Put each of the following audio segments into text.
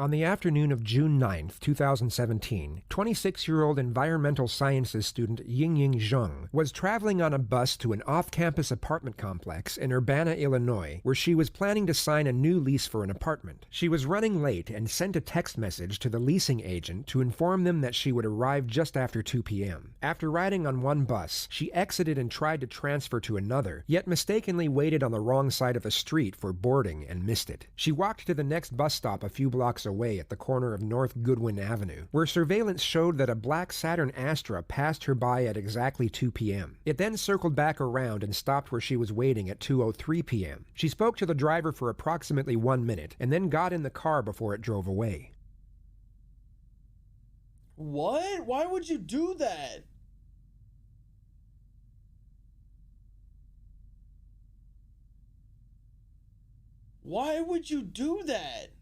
On the afternoon of June 9, 2017, 26-year-old environmental sciences student 𝗟𝗄𝗄 𝗟𝗃 was traveling on a bus to an off-campus apartment complex in Urbana, Illinois, where she was planning to sign a new lease for an apartment. She was running late and sent a text message to the leasing agent to inform them that she would arrive just after 2 p.m. After riding on one bus, she exited and tried to transfer to another, yet mistakenly waited on the wrong side of the street for boarding and missed it. She walked to the next bus stop a few blocks away at the corner of North Goodwin Avenue, where surveillance showed that a black Saturn Astra passed her by at exactly 2 p.m. It then circled back around and stopped where she was waiting at 2:03 p.m. She spoke to the driver for approximately 1 minute and then got in the car before it drove away. What? Why would you do that? Why would you do that?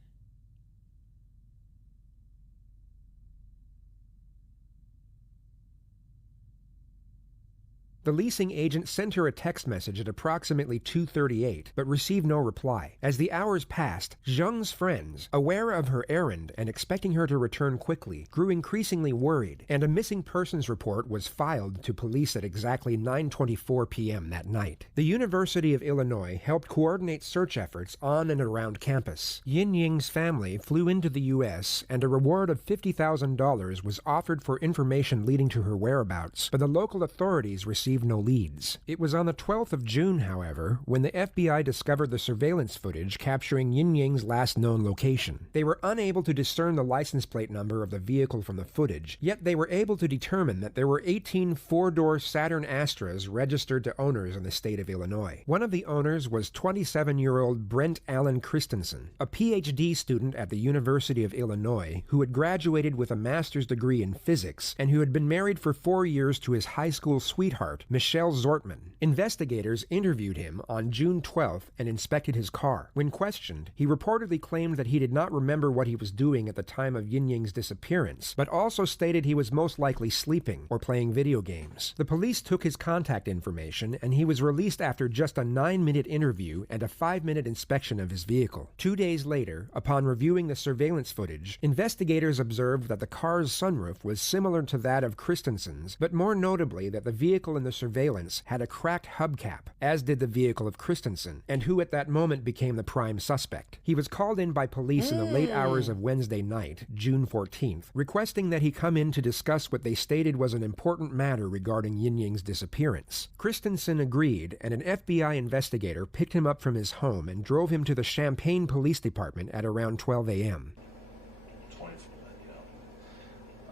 The leasing agent sent her a text message at approximately 2:38, but received no reply. As the hours passed, 𝗟𝗃's friends, aware of her errand and expecting her to return quickly, grew increasingly worried, and a missing persons report was filed to police at exactly 9:24 p.m. that night. The University of Illinois helped coordinate search efforts on and around campus. 𝗟𝗄𝗄's family flew into the U.S., and a reward of $50,000 was offered for information leading to her whereabouts, but the local authorities received no leads. It was on the 12th of June, however, when the FBI discovered the surveillance footage capturing 𝗟𝗄𝗄's last known location. They were unable to discern the license plate number of the vehicle from the footage, yet they were able to determine that there were 18 four-door Saturn Astras registered to owners in the state of Illinois. One of the owners was 27-year-old Brendt Allen Christensen, a PhD student at the University of Illinois who had graduated with a master's degree in physics and who had been married for 4 years to his high school sweetheart, Michelle 𝗟𝗏man. Investigators interviewed him on June 12th and inspected his car. When questioned, he reportedly claimed that he did not remember what he was doing at the time of 𝗟𝗄𝗄's disappearance, but also stated he was most likely sleeping or playing video games. The police took his contact information, and he was released after just a 9-minute interview and a 5-minute inspection of his vehicle. 2 days later, upon reviewing the surveillance footage, investigators observed that the car's sunroof was similar to that of Christensen's, but more notably that the vehicle in the surveillance had a cracked hubcap, as did the vehicle of Christensen, and who at that moment became the prime suspect. He was called in by police in the late hours of Wednesday night, June 14th, requesting that he come in to discuss what they stated was an important matter regarding 𝗟𝗄𝗄's disappearance. Christensen agreed, and an FBI investigator picked him up from his home and drove him to the Champaign Police Department at around 12 a.m.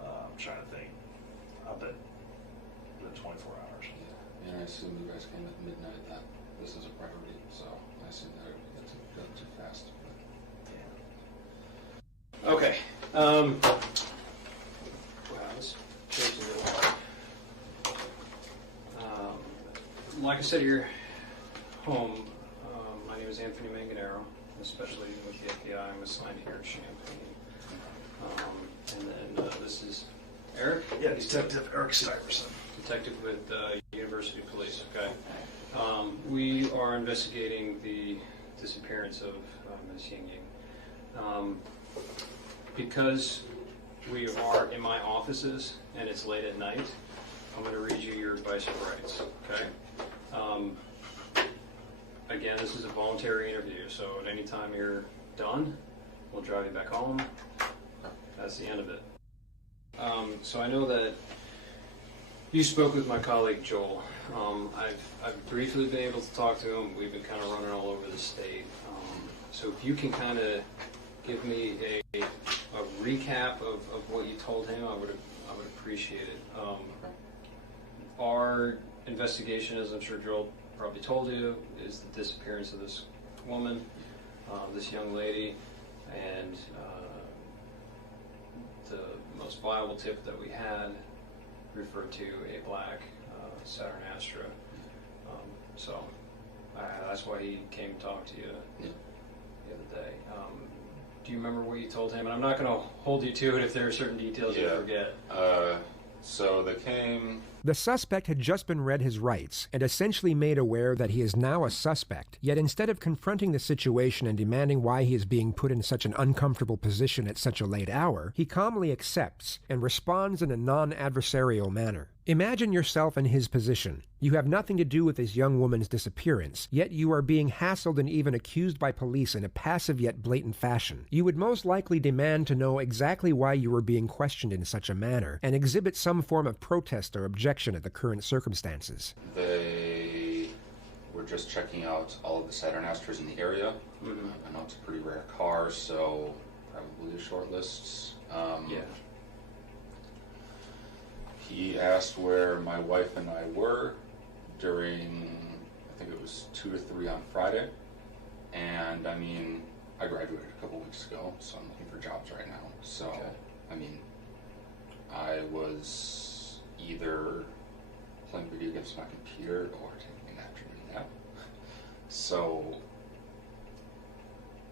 I'm trying to think. I bet 24 hours. Yeah, and I assume you guys came at midnight. That this is a priority, so I assume that it would go too fast. Yeah. Okay. Wow, this crazy little. Like I said, you're home. My name is Anthony Manganaro. I'm a special agent with the FBI. I'm assigned here in Champaign. And then this is Eric? Yeah, Detective Eric Stuyvesant. Detective with University Police, okay. We are investigating the disappearance of Ms. 𝗟𝗄𝗄. Because we are in my offices and it's late at night, I'm going to read you your advice of rights, okay? Again, this is a voluntary interview, so at any time you're done, we'll drive you back home. That's the end of it. So I know that you spoke with my colleague Joel. I've briefly been able to talk to him. We've been kind of running all over the state. So if you can kind of give me a recap of what you told him, I would appreciate it. Our investigation, as I'm sure Joel probably told you, is the disappearance of this woman, this young lady, and the most viable tip that we had referred to a black Saturn Astra. So that's why he came to talk to you the other day. Do you remember what you told him? And I'm not going to hold you to it if there are certain details you forget. So they came The suspect had just been read his rights and essentially made aware that he is now a suspect, yet instead of confronting the situation and demanding why he is being put in such an uncomfortable position at such a late hour, he calmly accepts and responds in a non-adversarial manner. Imagine yourself in his position. You have nothing to do with this young woman's disappearance, yet you are being hassled and even accused by police in a passive yet blatant fashion. You would most likely demand to know exactly why you were being questioned in such a manner, and exhibit some form of protest or objection at the current circumstances. They were just checking out all of the Saturnasters in the area. I know it's a pretty rare car, so probably a short list. Yeah. He asked where my wife and I were during, I think it was 2 to 3 on Friday. And I mean, I graduated a couple weeks ago, so I'm looking for jobs right now. So, okay. I mean, I was either playing video games on my computer or taking an afternoon nap. So,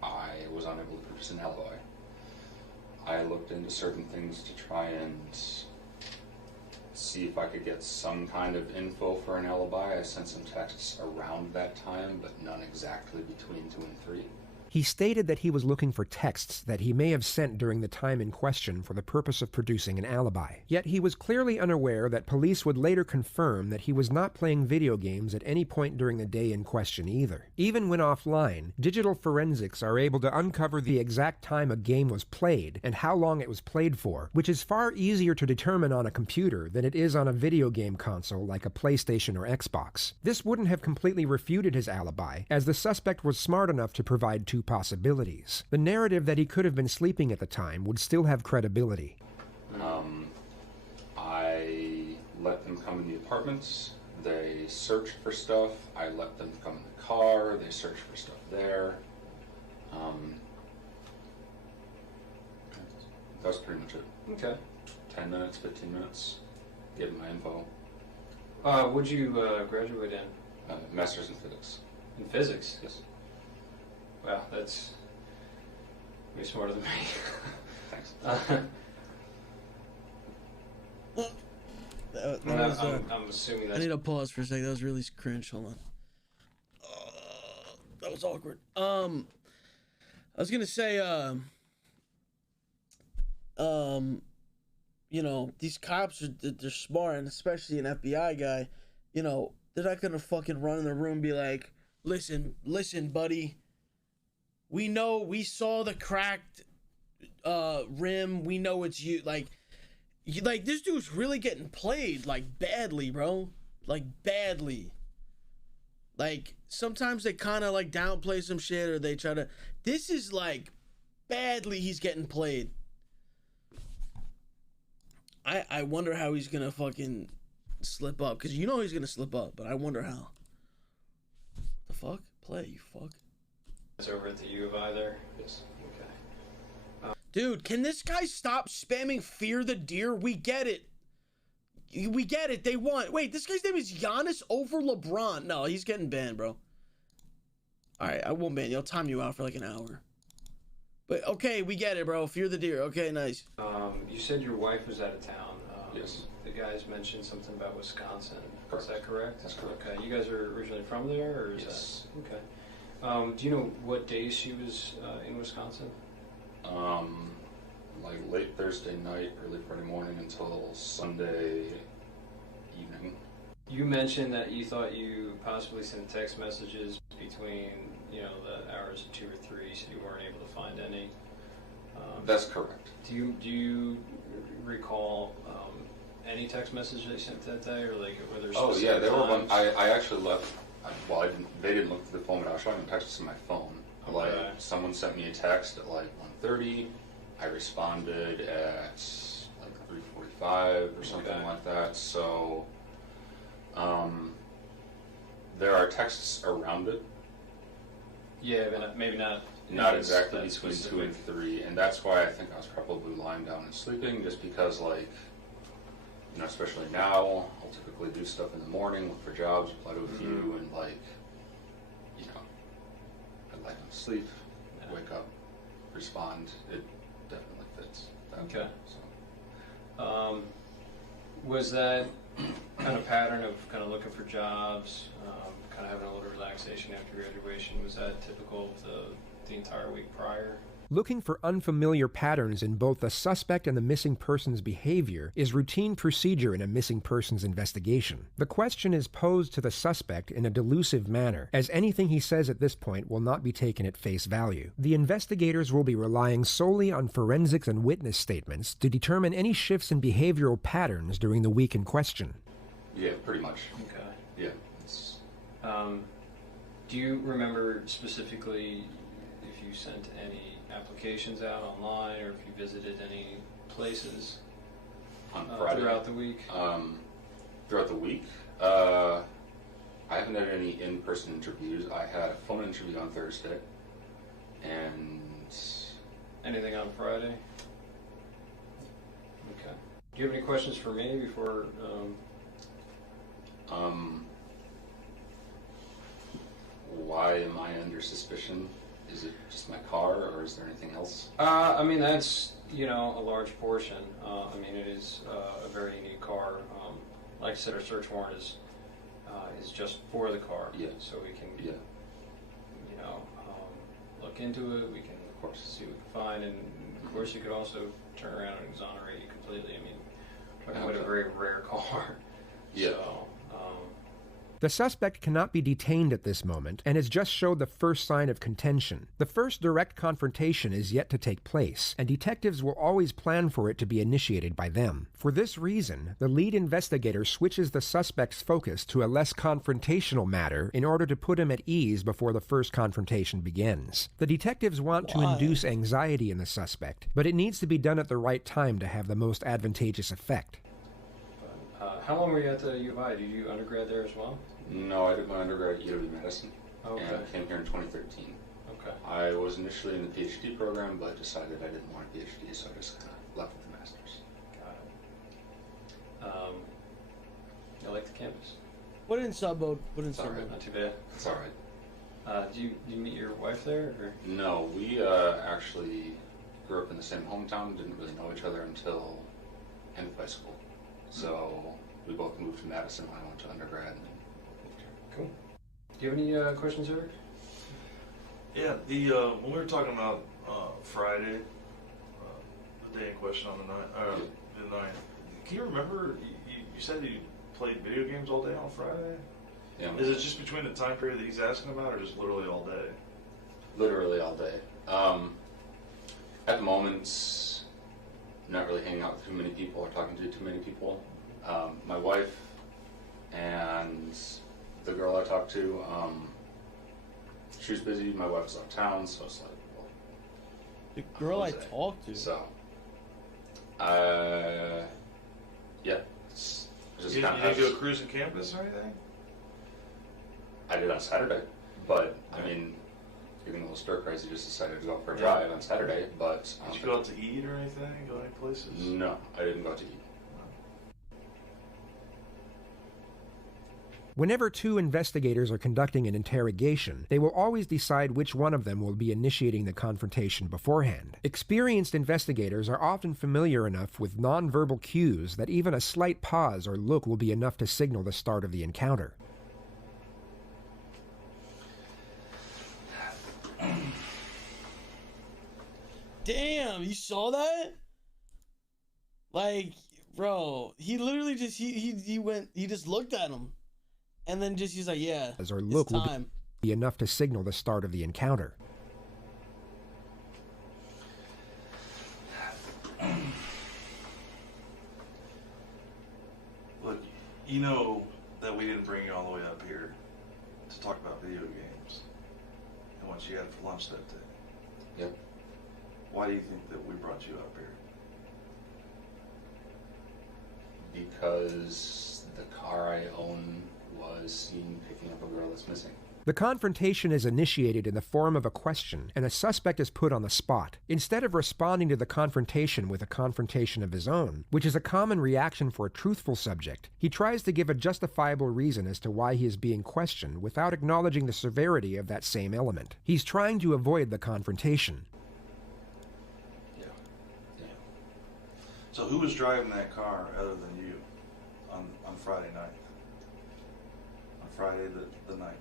I was unable to produce an alibi. I looked into certain things to try and see if I could get some kind of info for an alibi. I sent some texts around that time, but none exactly between 2 and 3. He stated that he was looking for texts that he may have sent during the time in question for the purpose of producing an alibi. Yet he was clearly unaware that police would later confirm that he was not playing video games at any point during the day in question either. Even when offline, digital forensics are able to uncover the exact time a game was played and how long it was played for, which is far easier to determine on a computer than it is on a video game console like a PlayStation or Xbox. This wouldn't have completely refuted his alibi, as the suspect was smart enough to provide 2 possibilities. The narrative that he could have been sleeping at the time would still have credibility. I let them come in the apartments. They searched for stuff. I let them come in the car. They searched for stuff there. That was pretty much it. Okay. 10 minutes, 15 minutes, getting my info. What'd you graduate in? Master's in physics. In physics? Yes. Wow, that's way smarter than me. Thanks. I'm assuming that's... I need to pause for a second. That was really cringe. Hold on. That was awkward. I was gonna say, you know, these cops they're smart, and especially an FBI guy. You know, they're not gonna fucking run in the room and be like, listen, buddy. We know, we saw the cracked rim. We know it's you. Like this dude's really getting played, like, badly, bro. Like, badly. Like, sometimes they kind of, like, downplay some shit, or they try to... This is, like, badly he's getting played. I wonder how he's gonna fucking slip up. Because you know he's gonna slip up, but I wonder how. The fuck? Play, you fuck. It's over at the U of I there? Yes. Okay. Dude, can this guy stop spamming Fear the Deer? We get it. We get it. They want... Wait, this guy's name is Giannis over LeBron. No, he's getting banned, bro. Alright, I won't ban you. I'll time you out for like an hour. But, okay, we get it, bro. Fear the Deer. Okay, nice. You said your wife was out of town. Yes. The guys mentioned something about Wisconsin. Correct. Is that correct? That's correct. Okay, you guys are originally from there, or is Yes. that... Okay. Do you know what days she was in Wisconsin? Like late Thursday night, early Friday morning until Sunday evening. You mentioned that you thought you possibly sent text messages between, you know, the hours of 2 or 3, so you weren't able to find any. That's correct. Do you recall any text message they sent that day, or like whether? Oh yeah, there were one. I actually left. Well, they didn't look through the phone, but I was showing them texts on my phone. Okay. Like, someone sent me a text at like 1:30. I responded at like 3:45 or something like that. So, there are texts around it. Yeah, but maybe not. Not exactly between 2 and 3, and that's why I think I was probably lying down and sleeping, just because, like, you know, especially now, I'll typically do stuff in the morning, look for jobs, apply to a few, and, like, you know, I lie down to sleep, wake up, respond. It definitely fits. Okay. So. Was that kind of pattern of kind of looking for jobs, kind of having a little relaxation after graduation, was that typical of the entire week prior? Looking for unfamiliar patterns in both the suspect and the missing person's behavior is routine procedure in a missing persons investigation. The question is posed to the suspect in a delusive manner, as anything he says at this point will not be taken at face value. The investigators will be relying solely on forensics and witness statements to determine any shifts in behavioral patterns during the week in question. Yeah, pretty much. Okay. Yeah. Do you remember specifically if you sent any applications out online or if you visited any places On Friday? Throughout the week? Throughout the week? I haven't had any in-person interviews. I had a phone interview on Thursday. And... Anything on Friday? Okay. Do you have any questions for me before... Why am I under suspicion? Is it just my car, or is there anything else? I mean, that's, you know, a large portion. I mean, it is a very unique car. Like I said, our search warrant is just for the car. Yeah. So we can, Yeah. you know, look into it. We can, of course, see what we can find. And, of course, you could also turn around and exonerate you completely. I mean, talking about a very rare car. Yeah. So, The suspect cannot be detained at this moment and has just showed the first sign of contention. The first direct confrontation is yet to take place, and detectives will always plan for it to be initiated by them. For this reason, the lead investigator switches the suspect's focus to a less confrontational matter in order to put him at ease before the first confrontation begins. The detectives want to induce anxiety in the suspect, but it needs to be done at the right time to have the most advantageous effect. how long were you at the U of I? Did you undergrad there as well? No, I did my undergrad at 𝗖𝗵𝗵Medicine, Okay. and I came here in 2013. Okay. I was initially in the PhD program, but decided I didn't want a PhD, so I just kind of left with the master's. Got it. I like the campus. Put in sub mode. Put in It's sub alright. mode. Not too bad. It's all right. Do you meet your wife there? Or? No, we actually grew up in the same hometown, didn't really know each other until end of high school. So we both moved to Madison when I went to undergrad. And Cool. Do you have any questions, Eric? Yeah, when we were talking about Friday, the day in question on the night, can you remember, you said you played video games all day on Friday? yeah, Is it just between the time period that he's asking about, or just literally all day? literally all day. At the moment, not really hanging out with too many people or talking to too many people. My wife and the girl I talked to, she was busy, my wife was out of town, so it's like, well... The girl I Jose. talked to. So, yeah, it's just You kind didn't of... go cruising campus or anything? I did on Saturday, but, I mean, getting a little stir-crazy, just decided to go for a drive on Saturday, but... Did you go out to eat or anything? Go any places? No, I didn't go out to eat. Whenever two investigators are conducting an interrogation, they will always decide which one of them will be initiating the confrontation beforehand. Experienced investigators are often familiar enough with nonverbal cues that even a slight pause or look will be enough to signal the start of the encounter. Damn, you saw that? Like, bro, he literally just he just looked at him, and then he's like, yeah, Or look it's will time. be enough to signal the start of the encounter. Look, you know that we didn't bring you all the way up here to talk about video games and what you had for lunch that day. Yep. Why do you think that we brought you up here? Because the car I own was seen picking up a girl that's missing. The confrontation is initiated in the form of a question, and the suspect is put on the spot. Instead of responding to the confrontation with a confrontation of his own, which is a common reaction for a truthful subject, he tries to give a justifiable reason as to why he is being questioned without acknowledging the severity of that same element. He's trying to avoid the confrontation. So who was driving that car other than you on Friday night. On Friday the 9th.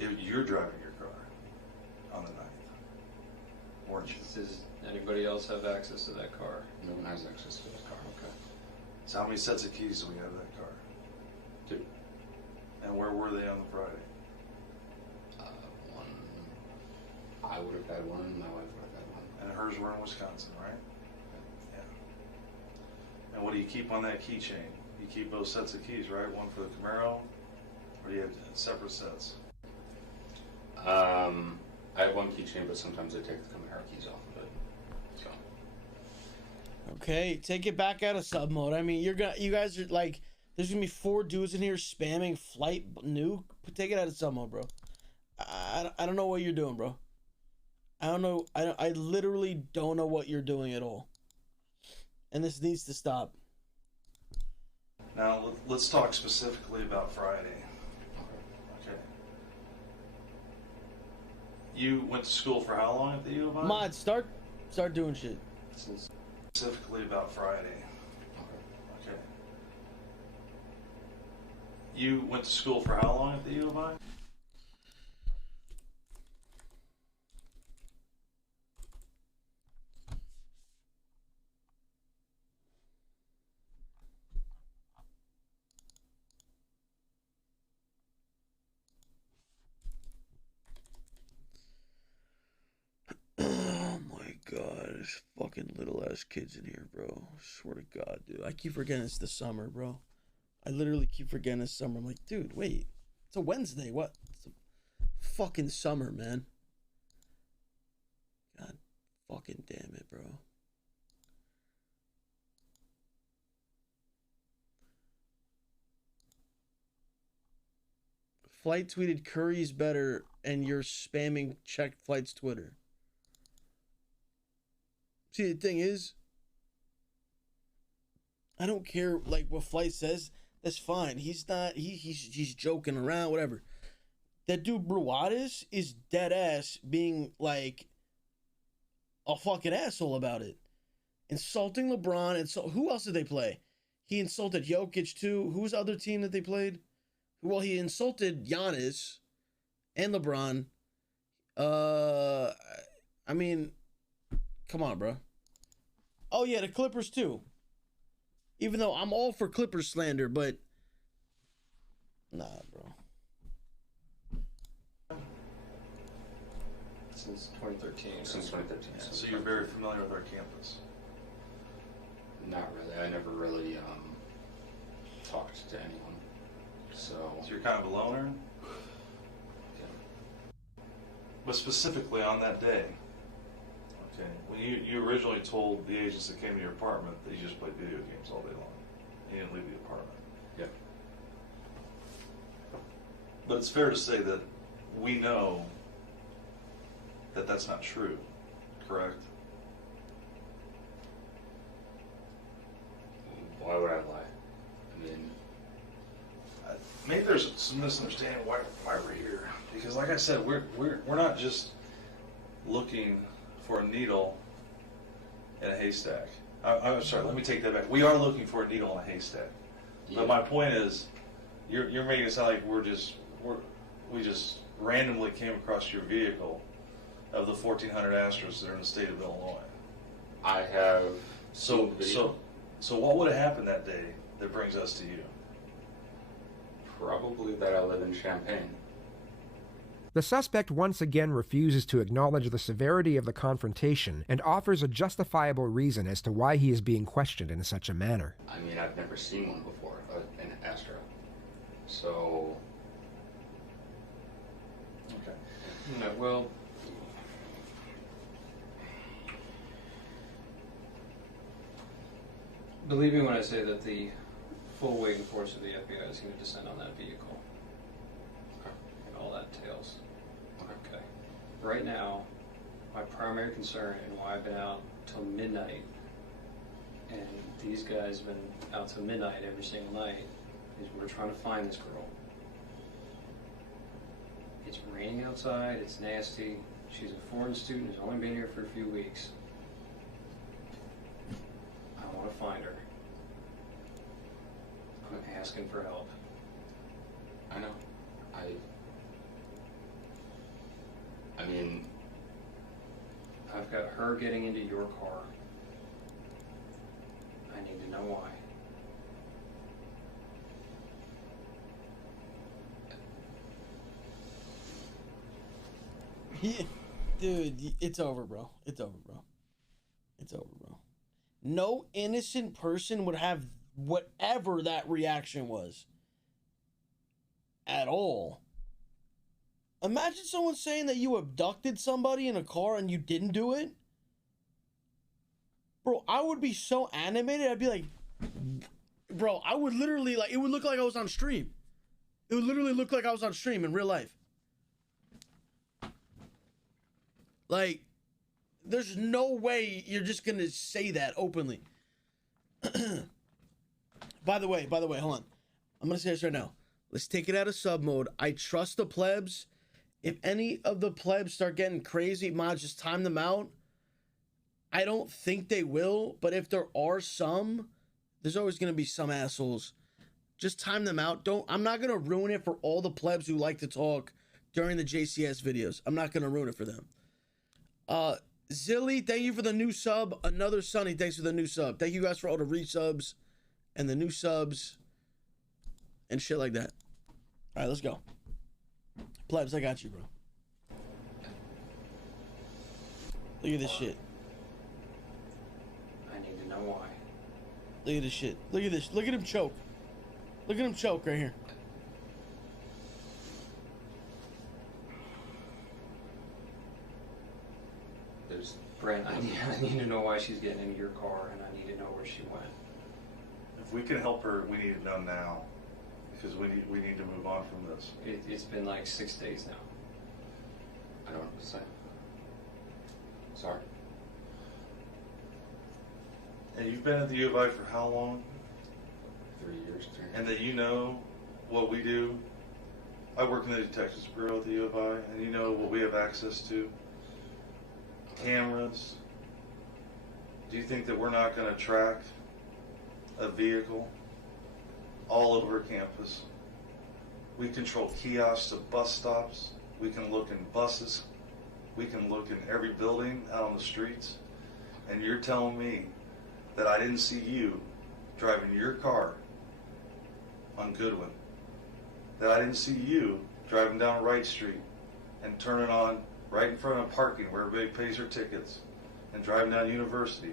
You're driving your car on the 9th, weren't you? Does anybody else have access to that car? No one has access to this car. Okay. So how many sets of keys do we have to that car? 2. And where were they on the Friday? One. I would have had one. My wife would have had one. And hers were in Wisconsin, right? Yeah. And what do you keep on that keychain? You keep both sets of keys, right? One for the Camaro, or do you have separate sets? I have one keychain, but sometimes I take the Camaro keys off of it. So. Okay, take it back out of sub mode. I mean, you guys are like, there's gonna be 4 dudes in here spamming flight nuke. Take it out of sub mode, bro. I don't know what you're doing, bro. I don't know. I literally don't know what you're doing at all. And this needs to stop. Now let's talk specifically about Friday. Okay. You went to school for how long at the U of I? Mod, start doing shit. Specifically about Friday. Okay. You went to school for how long at the U of I? God, there's fucking little ass kids in here, bro. Swear to God, dude. I keep forgetting it's the summer, bro. I literally keep forgetting it's summer. I'm like, dude, wait. It's a Wednesday. What? It's a fucking summer, man. God fucking damn it, bro. Flight tweeted Curry's better and you're spamming check Flight's Twitter. See, the thing is, I don't care like what Flight says. That's fine. He's not. He's joking around. Whatever. That dude 𝗟𝗏𝗏 is dead ass being like a fucking asshole about it, insulting LeBron. And so who else did they play? He insulted Jokic too. Who's the other team that they played? Well, he insulted Giannis and LeBron. I mean. Come on, bro. Oh, yeah, the Clippers, too. Even though I'm all for Clippers slander, but... Nah, bro. Since 2013. Since 2013. Yeah, so you're very familiar with our campus? Not really. I never really talked to anyone. So you're kind of a loner? Yeah. But specifically on that day... Okay. When you originally told the agents that came to your apartment that you just played video games all day long. You didn't leave the apartment. Yeah. But it's fair to say that we know that that's not true, correct? Why would I lie? I mean... Maybe there's some misunderstanding why we're here. Because like I said, we're not just looking for a needle in a haystack. I'm sorry, let me take that back. We are looking for a needle in a haystack. Yeah. But my point is, you're making it sound like we just randomly came across your vehicle of the 1,400 Astros that are in the state of Illinois. I have So what would have happened that day that brings us to you? Probably that I live in Champaign. The suspect once again refuses to acknowledge the severity of the confrontation and offers a justifiable reason as to why he is being questioned in such a manner. I mean, I've never seen one before, an Astro. So... Okay. No, well... Believe me when I say that the full weight and force of the FBI is going to descend on that vehicle. And all that entails. Okay. Right now, my primary concern and why I've been out till midnight, and these guys have been out till midnight every single night, is we're trying to find this girl. It's raining outside, it's nasty. She's a foreign student who's only been here for a few weeks. I want to find her. asking for help. I know. I mean, I've got her getting into your car. I need to know why. Yeah, dude, it's over, bro. It's over, bro. It's over, bro. No innocent person would have whatever that reaction was. At all. Imagine someone saying that you abducted somebody in a car and you didn't do it. Bro, I would be so animated. I'd be like, bro, I would literally, like, it would look like I was on stream. It would literally look like I was on stream in real life. Like, there's no way you're just gonna say that openly. By the way, hold on. I'm gonna say this right now. Let's take it out of sub mode. I trust the plebs. If any of the plebs start getting crazy, mods, just time them out. I don't think they will, but if there are some, there's always gonna be some assholes. Just time them out. I'm not gonna ruin it for all the plebs who like to talk during the JCS videos. I'm not gonna ruin it for them. Zilly, thank you for the new sub. Another Sunny, thanks for the new sub. Thank you guys for all the resubs and the new subs and shit like that. All right, let's go. Plebs, I got you, bro. Look at this shit. I need to know why. Look at this shit. Look at this. Look at him choke. Look at him choke right here. there's Brent, I need to know why she's getting into your car, and I need to know where she went. If we can help her, we need it done now, because we need to move on from this. It's been like 6 days now. I don't know what to say. Sorry. And you've been at the U of I for how long? 3 years. And that you know what we do. I work in the Detectives Bureau at the U of I, and you know what we have access to. Cameras. Do you think that we're not going to track a vehicle all over campus? We control kiosks to bus stops. We can look in buses. We can look in every building out on the streets. And you're telling me that I didn't see you driving your car on Goodwin, that I didn't see you driving down Wright Street and turning on right in front of parking where everybody pays their tickets and driving down University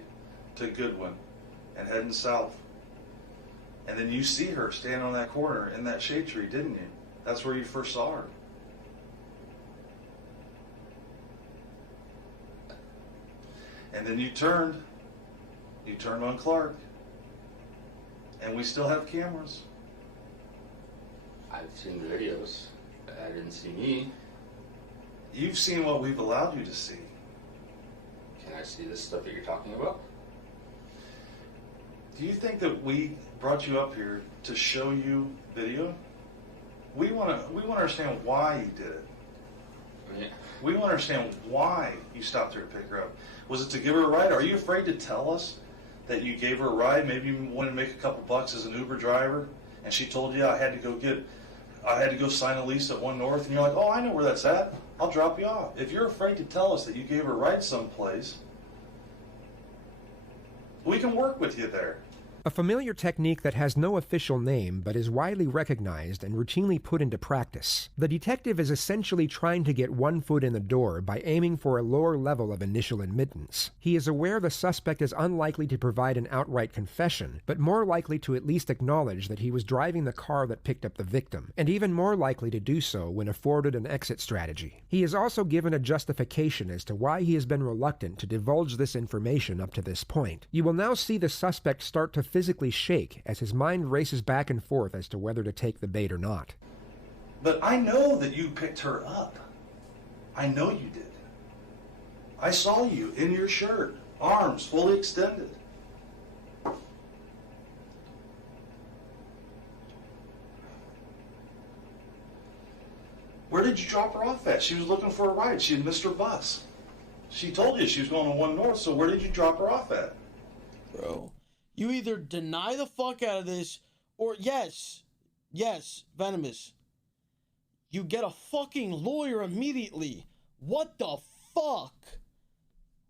to Goodwin and heading south. And then you see her standing on that corner in that shade tree, didn't you? That's where you first saw her. And then you turned on Clark, and we still have cameras. I've seen the videos. I didn't see me. You've seen what we've allowed you to see. Can I see this stuff that you're talking about? Do you think that we brought you up here to show you video? We want to understand why you did it. Yeah. We want to understand why you stopped her to pick her up. Was it to give her a ride? Are you afraid to tell us that you gave her a ride? Maybe you wanted to make a couple bucks as an Uber driver, and she told you I had to go sign a lease at 1 North, and you're like, oh, I know where that's at. I'll drop you off. If you're afraid to tell us that you gave her a ride someplace, we can work with you there. A familiar technique that has no official name but is widely recognized and routinely put into practice. The detective is essentially trying to get one foot in the door by aiming for a lower level of initial admittance. He is aware the suspect is unlikely to provide an outright confession, but more likely to at least acknowledge that he was driving the car that picked up the victim, and even more likely to do so when afforded an exit strategy. He is also given a justification as to why he has been reluctant to divulge this information up to this point. You will now see the suspect start to physically shake as his mind races back and forth as to whether to take the bait or not. But I know that you picked her up. I know you did. I saw you in your shirt, arms fully extended. Where did you drop her off at? She was looking for a ride. She had missed her bus. She told you she was going to 1 North, so where did you drop her off at? Bro, you either deny the fuck out of this Or yes, Venomous. You get a fucking lawyer immediately. What the fuck?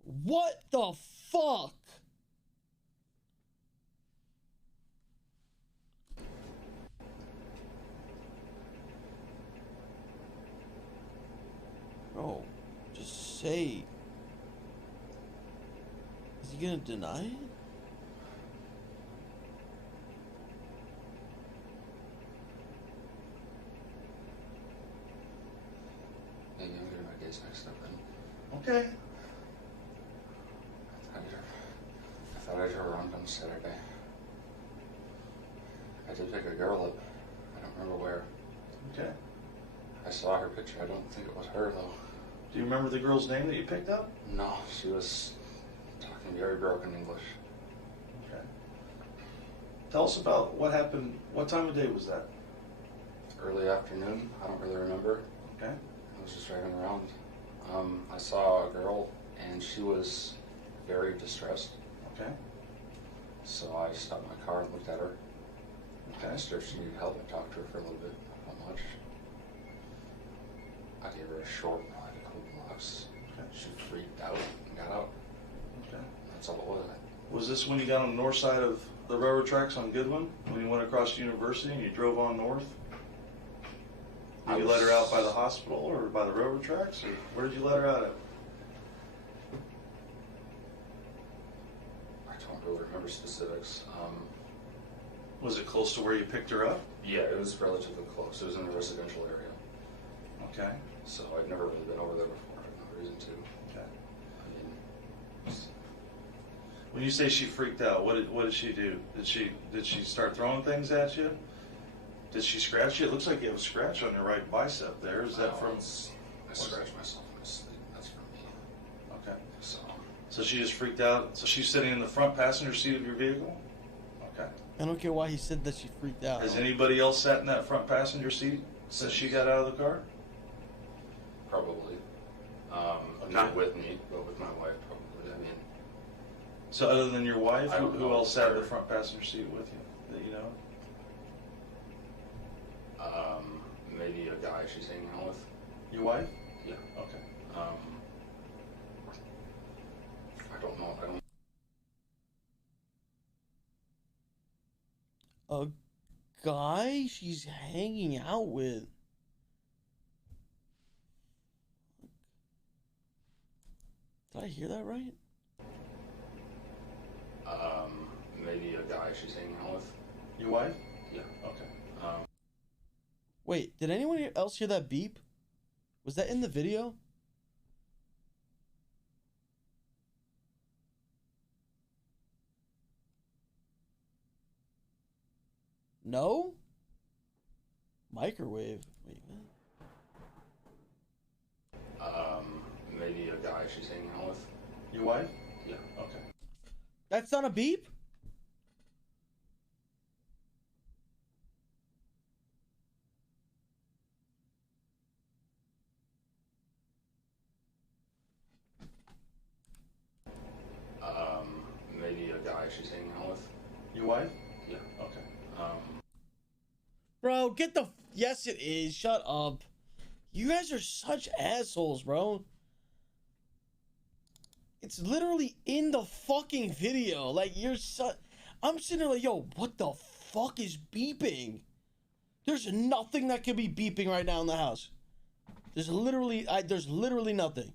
What the fuck? Bro, just say. Is he gonna deny it? Maybe I'm getting my days mixed up then. Okay. I thought I drove around on Saturday. I did pick a girl up. I don't remember where. Okay. I saw her picture. I don't think it was her, though. Do you remember the girl's name that you picked up? No, she was talking very broken English. Okay. Tell us about what happened. What time of day was that? Early afternoon. I don't really remember. Okay. I was just driving around. I saw a girl, and she was very distressed. Okay. So I stopped my car and looked at her. Okay. I asked her if she needed help. I talked to her for a little bit. Not much. I gave her a short, like a couple blocks. Okay. She freaked out and got out. Okay. That's all it was. Was this when you got on the north side of the railroad tracks on Goodwin? When you went across the university and you drove on north? Did you let her out by the hospital or by the railroad tracks? Or where did you let her out at? I don't really remember specifics. Was it close to where you picked her up? Yeah, it was relatively close. It was in a residential area. Okay. So I'd never really been over there before. I had no reason to. Okay. I mean, When you say she freaked out, what did she do? Did she start throwing things at you? Did she scratch you? It looks like you have a scratch on your right bicep there. Is that from? I scratched myself in my sleep. That's from me. Okay. So she just freaked out. So she's sitting in the front passenger seat of your vehicle? Okay. I don't care why he said that she freaked out. Has anybody else sat in that front passenger seat since she got out of the car? probably. Okay. Not with me, but with my wife, probably. I mean, So other than your wife, I don't who know else sat in her. the front passenger seat with you that you know? maybe a guy she's hanging out with. Your wife? Yeah. Okay. I don't know. A guy she's hanging out with. Did I hear that right? Maybe a guy she's hanging out with. Your wife? Yeah. Okay. Wait, did anyone else hear that beep? Was that in the video? No? Microwave. Wait, what? Maybe a guy she's hanging out with. Your wife? Yeah. Okay. That's not a beep? Maybe a guy she's hanging out with. Your wife? Yeah. Okay. Bro, get the... Yes, it is. Shut up. You guys are such assholes, bro. It's literally in the fucking video. Like, you're so... I'm sitting there like, yo, what the fuck is beeping? There's nothing that could be beeping right now in the house. There's literally nothing.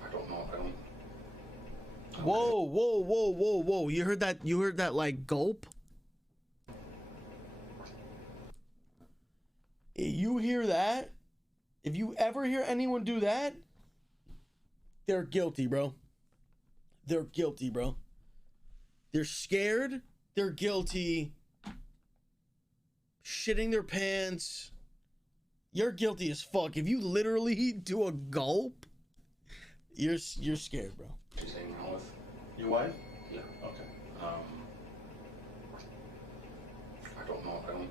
I don't know. Whoa, whoa, whoa, whoa, whoa. You heard that? You heard that, like, gulp? You hear that? If you ever hear anyone do that, they're guilty, bro. They're guilty, bro. They're scared. They're guilty. Shitting their pants. You're guilty as fuck. If you literally do a gulp, you're scared, bro. She's hanging out with. Your wife? Yeah. Okay. I don't know. I don't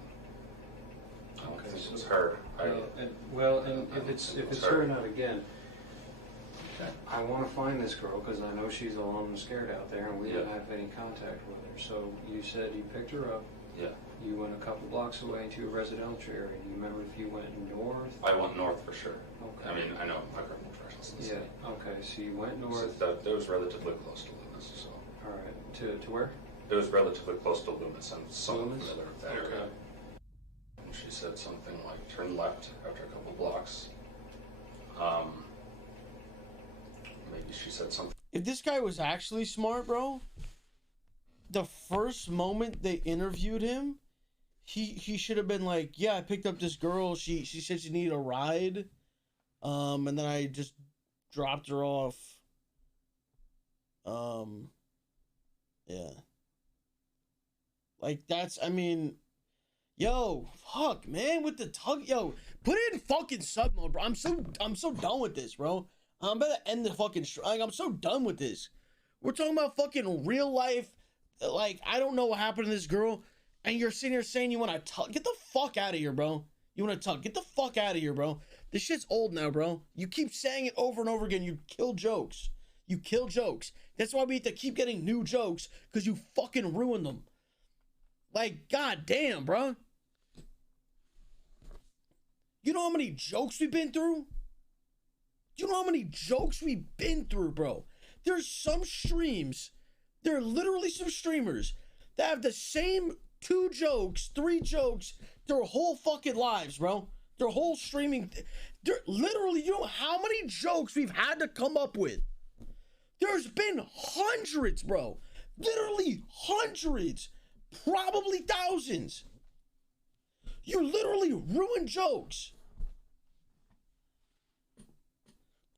think Okay. so. it was her. And if it's her not again, I want to find this girl because I know she's alone and scared out there, and we didn't have any contact with her. So you said you picked her up. Yeah. You went a couple blocks away into a residential area. Do you remember if you went north? I went north for sure. Okay. I mean, I know my criminal directions. Yeah. Okay. So you went north. So that was relatively close to Loomis. So. All right. To where? It was relatively close to Loomis. I'm somewhat Loomis? familiar with that area. And she said something like, turn left after a couple blocks. Maybe she said something. If this guy was actually smart, bro, the first moment they interviewed him, he should have been like, yeah, I picked up this girl. She said she needed a ride. And then I just dropped her off. Yeah. Like, that's, I mean, yo, fuck, man, with the tug, yo, put it in fucking sub mode, bro. I'm so done with this, bro. I'm about to end the fucking, like, I'm so done with this. We're talking about fucking real life, like, I don't know what happened to this girl, and you're sitting here saying you want to tug. Get the fuck out of here, bro. You want to tug. Get the fuck out of here, bro. This shit's old now, bro. You keep saying it over and over again. You kill jokes. You kill jokes. That's why we have to keep getting new jokes, because you fucking ruin them. Like, goddamn, bro. You know how many jokes we've been through? You know how many jokes we've been through, bro? There's some streams, there are literally some streamers that have the same 2 jokes, 3 jokes, their whole fucking lives, bro. Their whole streaming, they're literally, you know how many jokes we've had to come up with? There's been hundreds, bro. Literally hundreds. Probably thousands. You literally ruin jokes.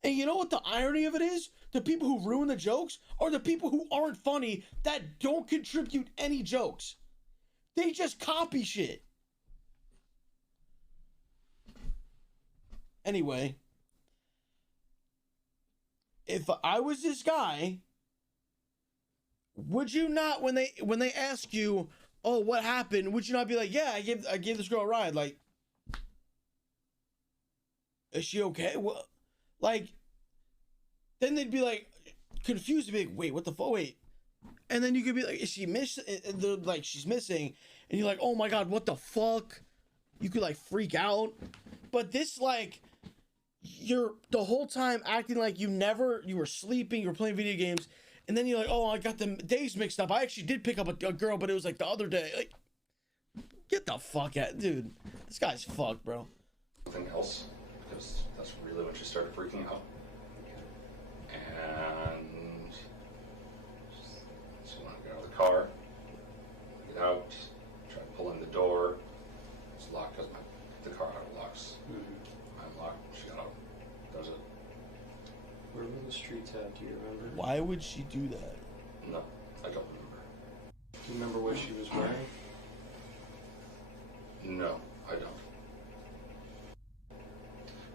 And you know what the irony of it is? The people who ruin the jokes are the people who aren't funny, that don't contribute any jokes. They just copy shit. Anyway, if I was this guy, would you not, when they ask you, oh, what happened, would you not be like, yeah, I gave this girl a ride, like, is she okay? Well, like, then they'd be like confused, to be like, wait, what the fuck, wait, and then you could be like, is she missing? They're like, she's missing, and you're like, oh my god, what the fuck? You could like freak out, but this, like, you're the whole time acting like you were sleeping, you were playing video games. And then you're like, oh, I got the days mixed up. I actually did pick up a girl, but it was like the other day. Like, get the fuck out, dude. This guy's fucked, bro. Something else, because that's really when she started freaking out. And she wanted to get out of the car, get out, try pulling the door. It's locked because the car auto locks. I unlocked. She got out. That was it. Where were the streets at? Do you remember? Why would she do that? No, I don't remember. Do you remember what she was wearing? No, I don't.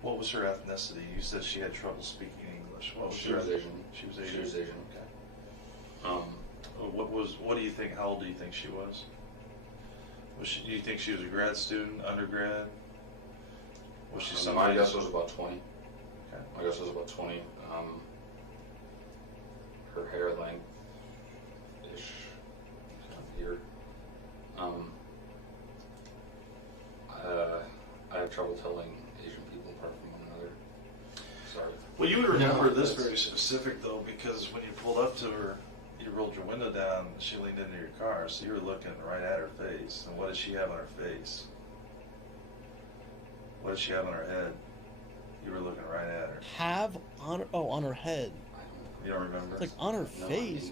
What was her ethnicity? You said she had trouble speaking English. What was She was Asian. She was Asian. She was Asian. Okay. What do you think? How old do you think she was? Do you think she was a grad student, undergrad? Was she somebody? My guess was about 20. Okay. My guess was about 20. Her hair length ish, kind of here. I have trouble telling Asian people apart from one another. Sorry. Well, you would remember this very specific though, because when you pulled up to her, you rolled your window down, she leaned into your car, so you were looking right at her face. And what did she have on her face? What did she have on her head? You were looking right at her. On her head. I You don't remember? It's like on her No, face.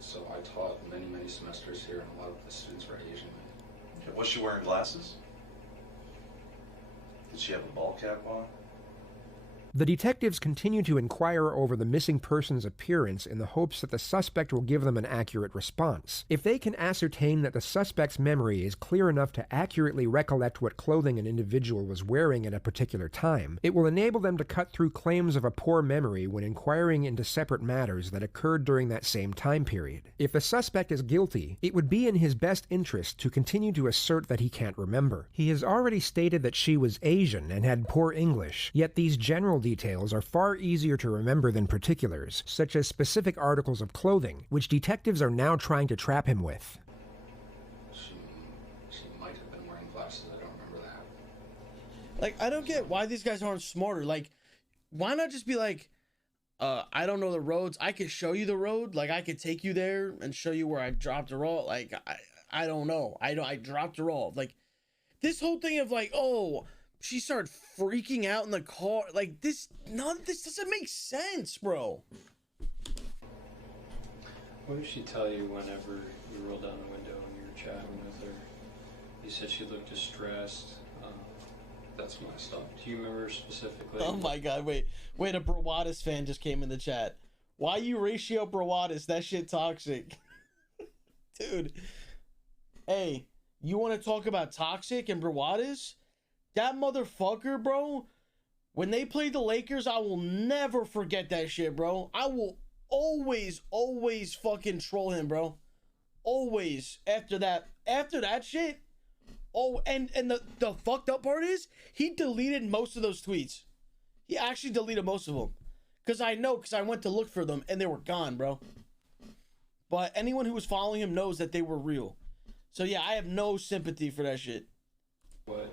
so I taught many semesters here, and a lot of the students were Asian. Okay. Was she wearing glasses? Did she have a ball cap on? The detectives continue to inquire over the missing person's appearance in the hopes that the suspect will give them an accurate response. If they can ascertain that the suspect's memory is clear enough to accurately recollect what clothing an individual was wearing at a particular time, it will enable them to cut through claims of a poor memory when inquiring into separate matters that occurred during that same time period. If the suspect is guilty, it would be in his best interest to continue to assert that he can't remember. He has already stated that she was Asian and had poor English, yet these general details are far easier to remember than particulars, such as specific articles of clothing, which detectives are now trying to trap him with. She might have been wearing glasses, I don't remember that. Like, I don't get why these guys aren't smarter. Like, why not just be like, I don't know the roads, I could show you the road, like I could take you there and show you where I dropped her off. Like, I don't know. I dropped her off. Like, this whole thing of like, oh, she started freaking out in the car. Like, this doesn't make sense, bro. What did she tell you whenever you rolled down the window and you were chatting with her? You said she looked distressed. That's my stuff. Do you remember specifically? Oh my god, wait, a 𝗟𝗏𝗏𝗧 fan just came in the chat. Why you ratio 𝗟𝗏𝗏𝗧? That shit toxic. Dude. Hey, you want to talk about toxic and 𝗟𝗏𝗏𝗧? That motherfucker, bro, when they played the Lakers, I will never forget that shit, bro. I will always fucking troll him, bro. Always. After that shit. Oh, and the fucked up part is, he deleted most of those tweets. He actually deleted most of them. Because I went to look for them, and they were gone, bro. But anyone who was following him knows that they were real. So yeah, I have no sympathy for that shit. What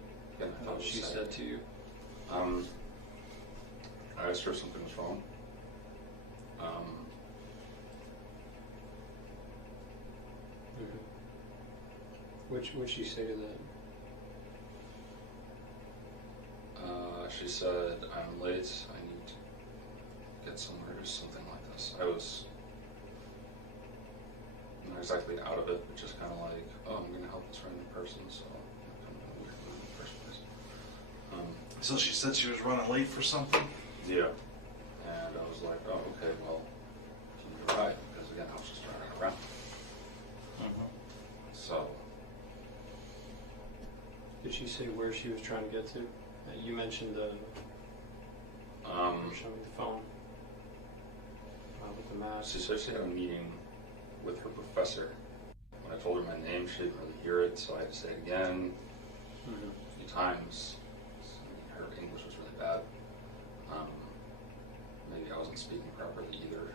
she said to you? I asked her if something was wrong. What'd she say to that? She said, I'm late, I need to get somewhere, or something like this. I was not exactly out of it, but just kind of like, oh, I'm going to help this random person, so I'm kind of weird in the first place. So she said she was running late for something? Yeah. And I was like, oh, okay, well, you're right, because again, I was just running around. So. Did she say where she was trying to get to? You mentioned showing me the phone with the map. She said she had a meeting with her professor. When I told her my name, she didn't really hear it, so I had to say it again a few times. Her English was really bad. Maybe I wasn't speaking properly either.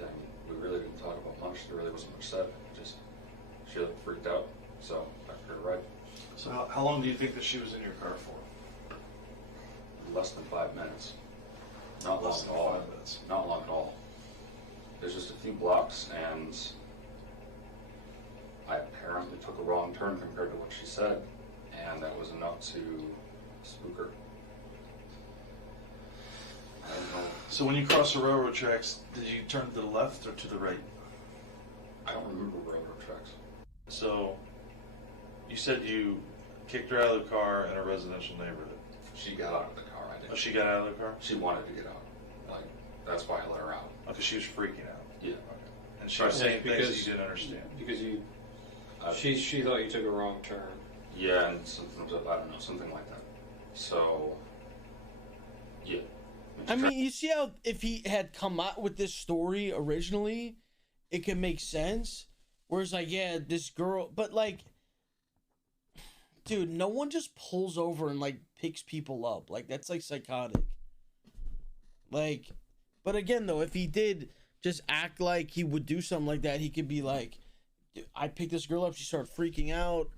Yeah, I mean, we really didn't talk about much. There really wasn't much said. Just, she looked freaked out, so I figured her right. So how long do you think that she was in your car for? Less than 5 minutes. Not long at all. Not long at all. There's just a few blocks, and I apparently took a wrong turn compared to what she said, and that was enough to spook her. I don't know. So when you crossed the railroad tracks, did you turn to the left or to the right? I don't remember railroad tracks. So you said you kicked her out of the car in a residential neighborhood. She got out of the car, I didn't. Oh, she got out of the car? She wanted to get out. Like, that's why I let her out. Because she was freaking out. Yeah. Okay. And she was saying things that you didn't understand. Because she thought you took a wrong turn. Yeah, and something, I don't know, something like that. So, yeah. I mean, you see how if he had come out with this story originally, it could make sense. Whereas, like, yeah, this girl, but like, dude, no one just pulls over and like picks people up. Like, that's like psychotic. Like, but again, though, if he did just act like he would do something like that, he could be like, I picked this girl up, she started freaking out.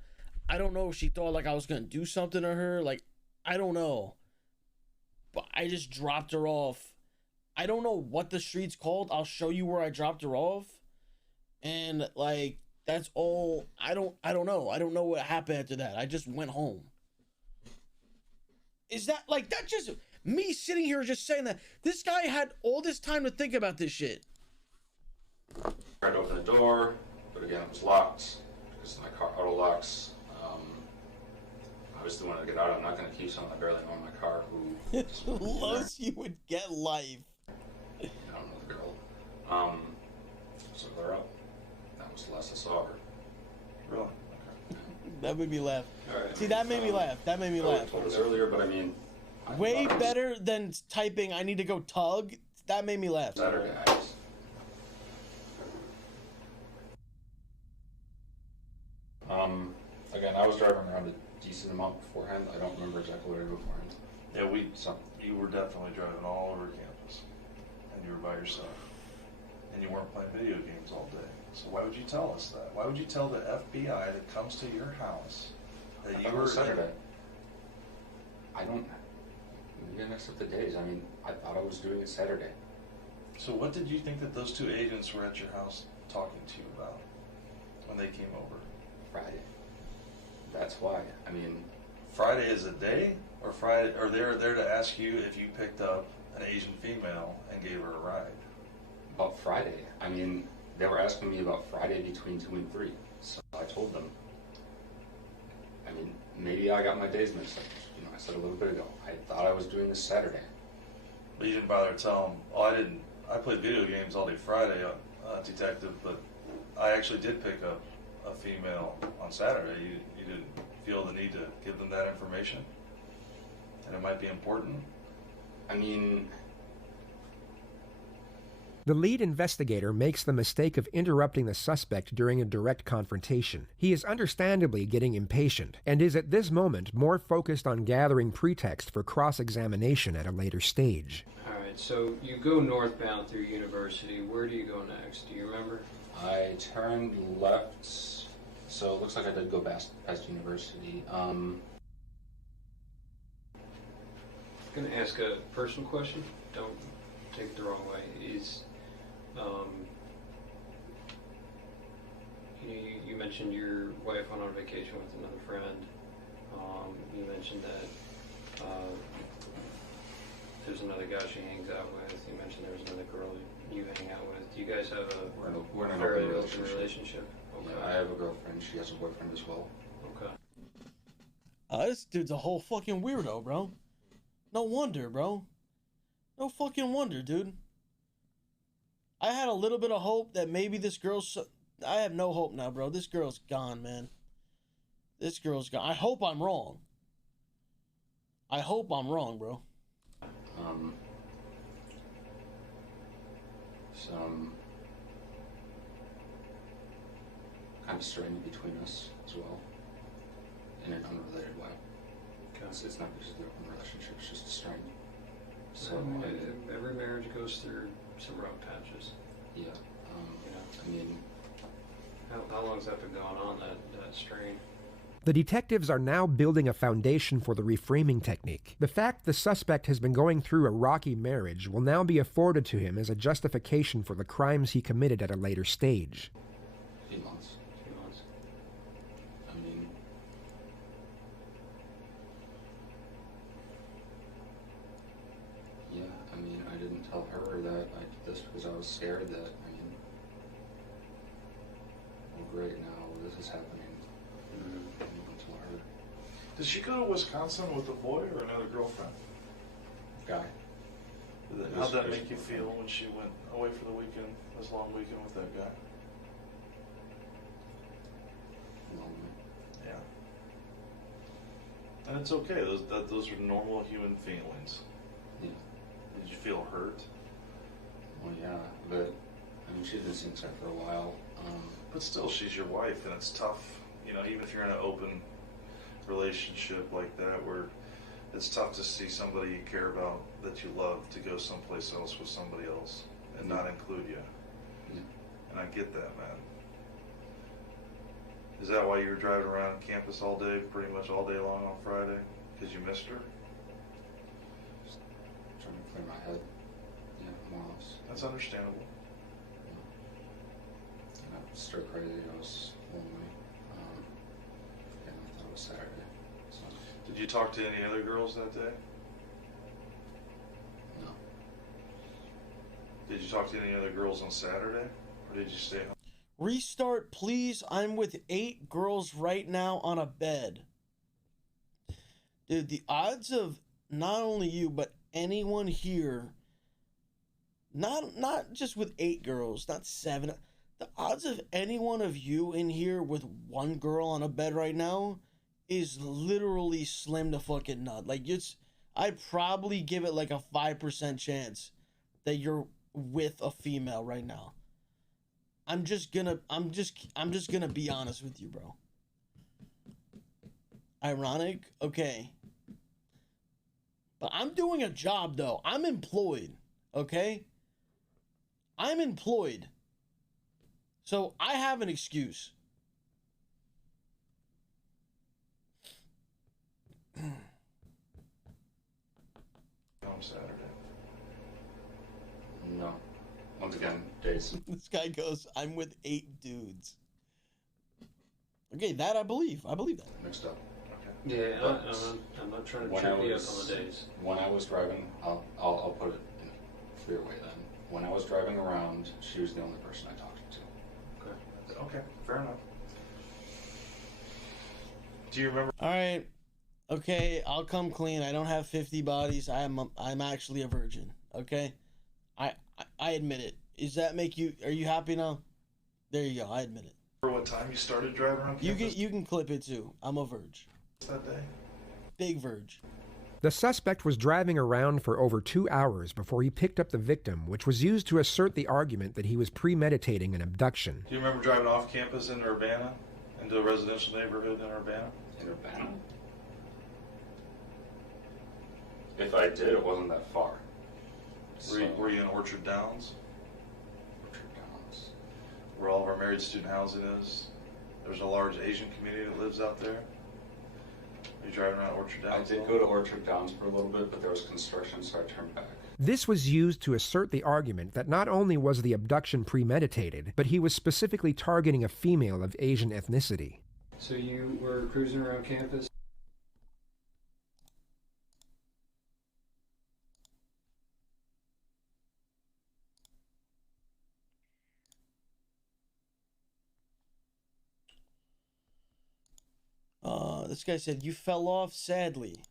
I don't know if she thought like I was gonna do something to her. Like, I don't know. But I just dropped her off. I don't know what the street's called. I'll show you where I dropped her off. And like, that's all. I don't know. I don't know what happened after that. I just went home. Is that like, that just me sitting here just saying that this guy had all this time to think about this shit? Tried to open the door, but again, it was locked because my car auto locks. obviously wanted to get out. I'm not going to keep someone I barely know in my car who... Los, you would get life. I don't know the girl. So they're up. That was the last I saw her. Really? Okay. That made me laugh. All right. See, that made me laugh. That made me laugh. told us earlier, but I mean... Way better than typing, I need to go tug. That made me laugh. Saturday. Again, I was driving around a decent amount beforehand. I don't remember exactly what I did beforehand. Yeah, you were definitely driving all over campus, and you were by yourself, and you weren't playing video games all day. So why would you tell us that? Why would you tell the FBI that comes to your house that you were Saturday? I don't... We didn't accept the days. I mean, I thought I was doing it Saturday. So what did you think that those two agents were at your house talking to you about when they came over? Friday. That's why. I mean... Friday is a day? Or Friday? Or they're there to ask you if you picked up an Asian female and gave her a ride? About Friday. I mean, they were asking me about Friday between 2 and 3. So I told them. I mean, maybe I got my days mixed up. You know, I said a little bit ago. I thought I was doing this Saturday. But you didn't bother to tell them, oh, I didn't. I played video games all day Friday, detective, but I actually did pick up a female on Saturday. You didn't feel the need to give them that information? And it might be important? I mean... The lead investigator makes the mistake of interrupting the suspect during a direct confrontation. He is understandably getting impatient, and is at this moment more focused on gathering pretext for cross-examination at a later stage. Alright, so you go northbound through University. Where do you go next? Do you remember? I turned left, so it looks like I did go past University. I'm going to ask a personal question. Don't take it the wrong way. You mentioned your wife went on vacation with another friend. You mentioned that there's another guy she hangs out with. You mentioned there's another girl you hang out with. Do you guys have We're in an very open open relationship? Okay. Yeah, I have a girlfriend. She has a boyfriend as well. Okay. This dude's a whole fucking weirdo, bro. No wonder, bro. No fucking wonder, dude. I had a little bit of hope that maybe this girl's... I have no hope now, bro. This girl's gone, man. This girl's gone. I hope I'm wrong. I hope I'm wrong, bro. Some kind of strain between us as well, in an unrelated way. Because it's not just a relationship; it's just a strain. So every marriage goes through some rough patches. Yeah. I mean, how long's that been going on, that strain? The detectives are now building a foundation for the reframing technique. The fact the suspect has been going through a rocky marriage will now be afforded to him as a justification for the crimes he committed at a later stage. a few months. I mean, yeah, I mean, I didn't tell her that I did this because I was scared that, I mean, oh great, now this is happening. I didn't tell her. Did she go to Wisconsin with a boy or another girlfriend? Guy. How'd that make you feel when she went away for the weekend, this long weekend with that guy? Lonely. Yeah. And it's okay. Those are normal human feelings. Yeah. Did you feel hurt? Well, yeah, but, I mean, she's been since that for a while. But still, she's your wife, and it's tough. You know, even if you're in an open relationship like that, where it's tough to see somebody you care about, that you love, to go someplace else with somebody else and not include you. Yeah. And I get that, man. Is that why you were driving around campus all day, pretty much all day long on Friday? Because you missed her? Just trying to clear my head. Yeah, more or less. That's understandable. And I was stir crazy, I was lonely. And I thought it was Saturday. So, Did you talk to any other girls that day? no. Did you talk to any other girls on Saturday? Or did you stay home? Restart, please. I'm with 8 girls right now on a bed. Dude, the odds of not only you, but anyone here, not just with 8 girls, not 7, the odds of any one of you in here with 1 girl on a bed right now is literally slim to fucking nut. Like, I'd probably give it like a 5% chance that you're with a female right now. I'm just gonna be honest with you, bro. Ironic? Okay. But I'm doing a job, though. I'm employed, okay? I'm employed. So I have an excuse. On Saturday. No. Once again, days. This guy goes, I'm with 8 dudes. Okay, that I believe. I believe that. Mixed up. Yeah, I'm not trying to trip you up on the days. When I was driving, I'll put it in a clear way then. When I was driving around, she was the only person I talked to. Okay, fair enough. Do you remember? All right. Okay, I'll come clean. I don't have 50 bodies. I'm actually a virgin. Okay? I admit it. Does that make you, are you happy now? There you go. I admit it. What time you started driving around campus? You can clip it too. I'm a virgin. That day? Big virgin. The suspect was driving around for over 2 hours before he picked up the victim, which was used to assert the argument that he was premeditating an abduction. Do you remember driving off campus in Urbana, into a residential neighborhood in Urbana? In Urbana? If I did, it wasn't that far. Were you in Orchard Downs? Orchard Downs. Where all of our married student housing is. There's a large Asian community that lives out there. Are you driving around Orchard Downs? I did go to Orchard Downs for a little bit, but there was construction, so I turned back. This was used to assert the argument that not only was the abduction premeditated, but he was specifically targeting a female of Asian ethnicity. So you were cruising around campus? This guy said, you fell off sadly.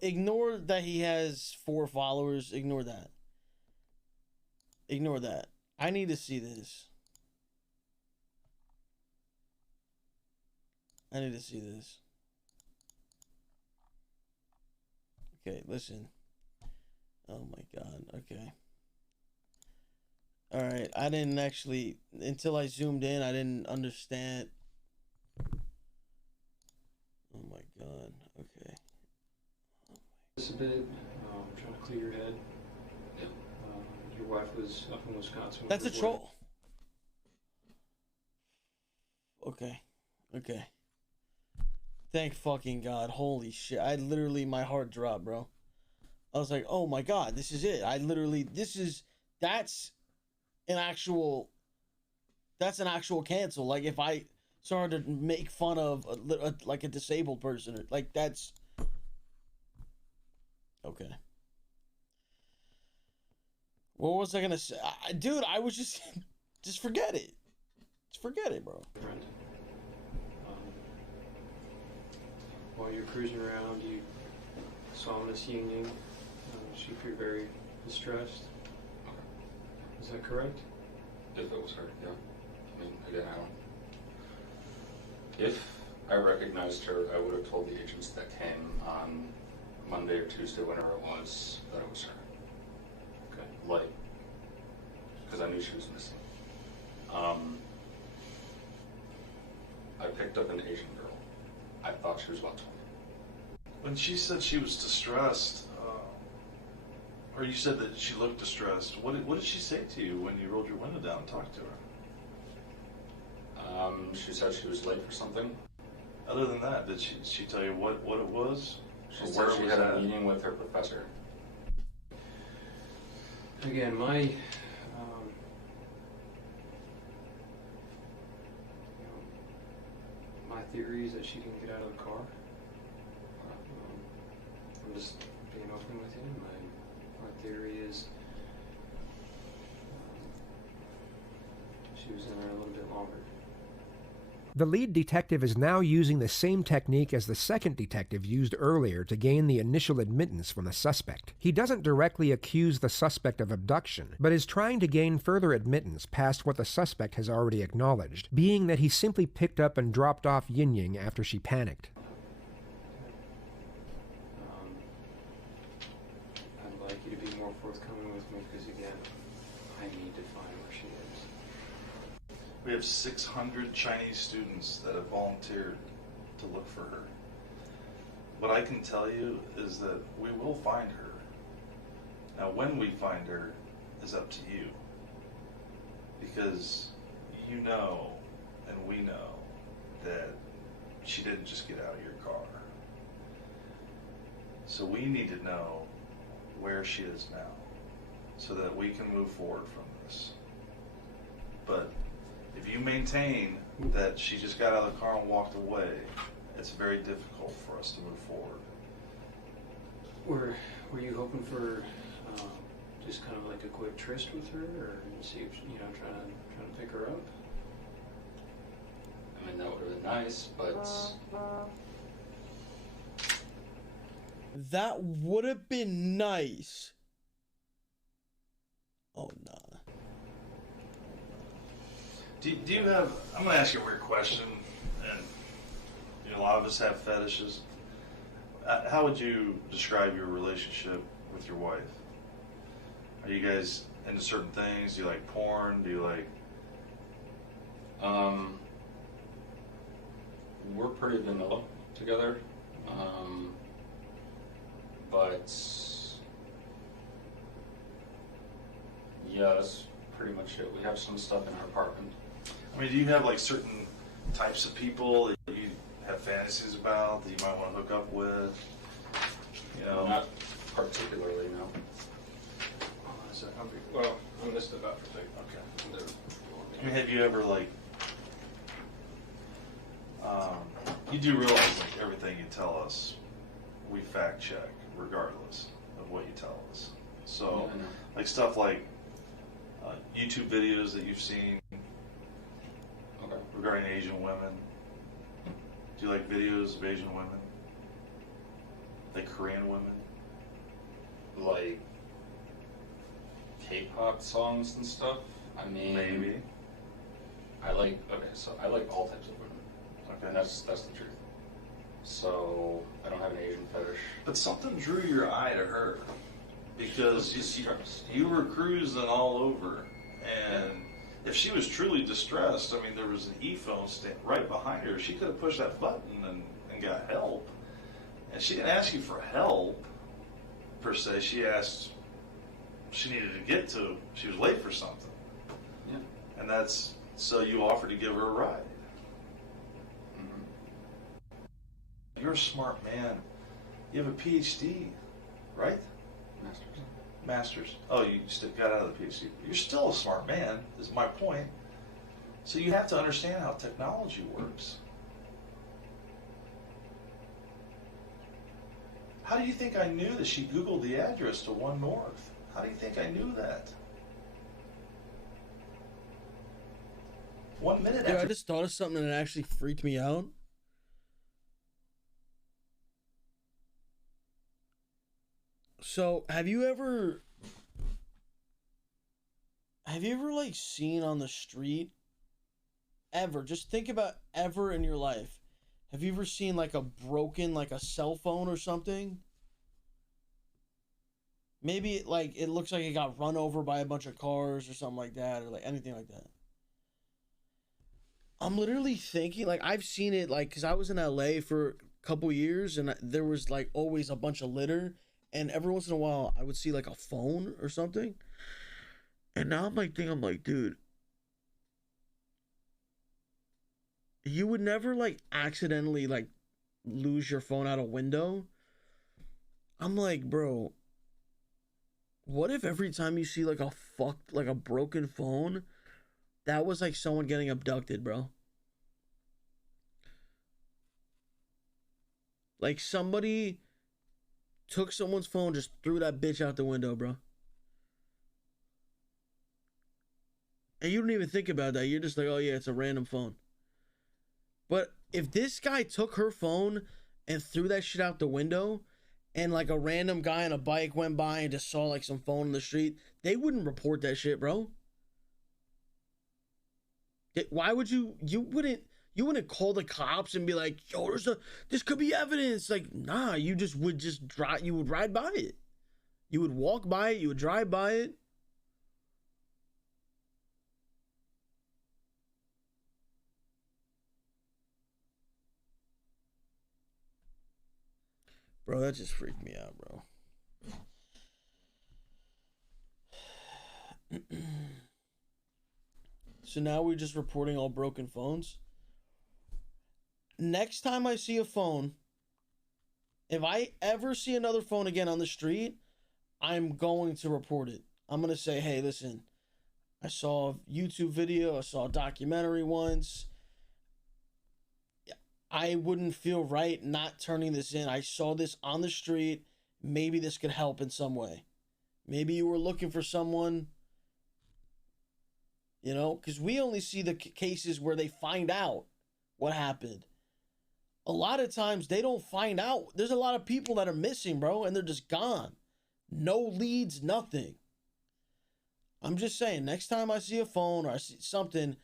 Ignore that he has 4 followers. Ignore that. Ignore that. I need to see this. I need to see this. Okay, listen. Oh my God. Okay. All right. I didn't actually, until I zoomed in, I didn't understand. Oh my God. Okay. Just a bit. Trying to clear your head. Your wife was up in Wisconsin. That's a troll. Okay. Okay. Thank fucking God. Holy shit. I literally, my heart dropped, bro. I was like, oh my God, this is it. That's an actual cancel. Like, if I started to make fun of like a disabled person, like, that's okay. What was I gonna say? Dude, I was just forget it. Just forget it, bro. Brendt. While you're cruising around, you saw Miss Ying. She appeared very distressed. Okay. Is that correct? If it was her, yeah. I mean, again, if I recognized her, I would have told the agents that came on Monday or Tuesday, whenever it was, that it was her. Okay. Like, because I knew she was missing. I picked up an Asian girl. I thought she was about 20. When she said she was distressed, or you said that she looked distressed, what did she say to you when you rolled your window down and talked to her? She said she was late for something. Other than that, did she tell you what it was? She said she had a meeting with her professor. Again, my my theory is that she didn't get out of the car. I'm just being open with you. My theory is she was in there a little bit longer. The lead detective is now using the same technique as the second detective used earlier to gain the initial admittance from the suspect. He doesn't directly accuse the suspect of abduction, but is trying to gain further admittance past what the suspect has already acknowledged, being that he simply picked up and dropped off Yin-Yang after she panicked. I'd like you to be more forthcoming with me because, again, I need to find where she is. We have 600 Chinese students that have volunteered to look for her. What I can tell you is that we will find her. Now, when we find her is up to you. Because you know, and we know, that she didn't just get out of your car. So we need to know where she is now, so that we can move forward from this. But if you maintain that she just got out of the car and walked away, it's very difficult for us to move forward. Were you hoping for just kind of like a quick tryst with her, or see if trying to pick her up? I mean, that would have been nice, but That would have been nice. Oh, nah. Do you have, I'm going to ask you a weird question, and a lot of us have fetishes. How would you describe your relationship with your wife? Are you guys into certain things? Do you like porn? Do you like... we're pretty vanilla together. But yeah, that's pretty much it. We have some stuff in our apartment. I mean, do you have like certain types of people that you have fantasies about that you might want to hook up with? Not particularly, no. Well, I missed about for a second. Okay. I mean, have you ever like... you do realize like everything you tell us, we fact check regardless of what you tell us. So, Yeah, like stuff like YouTube videos that you've seen regarding Asian women. Do you like videos of Asian women? Like Korean women? Like K-pop songs and stuff. I mean, Maybe. I like all types of women. Okay. And that's the truth. So I don't have an Asian fetish. But something drew your eye to her because you were cruising all over, and if she was truly distressed, I mean, there was an e-phone stand right behind her. She could have pushed that button and got help. And she didn't ask you for help, per se. She asked, she needed to get to, she was late for something. Yeah. And that's, so you offered to give her a ride. Mm-hmm. You're a smart man. You have a PhD, right? Master's. Oh, you got out of the PhD. You're still a smart man, is my point. So you have to understand how technology works. How do you think I knew that she Googled the address to 1 North? How do you think I knew that? 1 minute Dude, after... I just thought of something that actually freaked me out. So, have you ever like seen on the street ever, just think about ever in your life, have you ever seen like a broken, like a cell phone or something? Maybe it looks like it got run over by a bunch of cars or something like that, or like anything like that. I'm literally thinking, like, I've seen it, like, because I was in LA for a couple years and there was like always a bunch of litter. And every once in a while, I would see like a phone or something. And now I'm like, dude, you would never like accidentally like lose your phone out a window. I'm like, bro, what if every time you see like a broken phone, that was like someone getting abducted, bro? Like somebody took someone's phone, just threw that bitch out the window, bro. And you don't even think about that. You're just like, oh yeah, it's a random phone. But if this guy took her phone and threw that shit out the window, and like a random guy on a bike went by and just saw like some phone in the street, they wouldn't report that shit, bro. Why would you wouldn't call the cops and be like, yo, this could be evidence. Like, nah, you would ride by it. You would walk by it, you would drive by it. Bro, that just freaked me out, bro. So now we're just reporting all broken phones. Next time I see a phone, if I ever see another phone again on the street, I'm going to report it. I'm going to say, hey, listen, I saw a YouTube video, I saw a documentary once. I wouldn't feel right not turning this in. I saw this on the street. Maybe this could help in some way. Maybe you were looking for someone, you know, because we only see the cases where they find out what happened. A lot of times they don't find out. There's a lot of people that are missing, bro, and they're just gone. No leads, nothing. I'm just saying, next time I see a phone or I see something,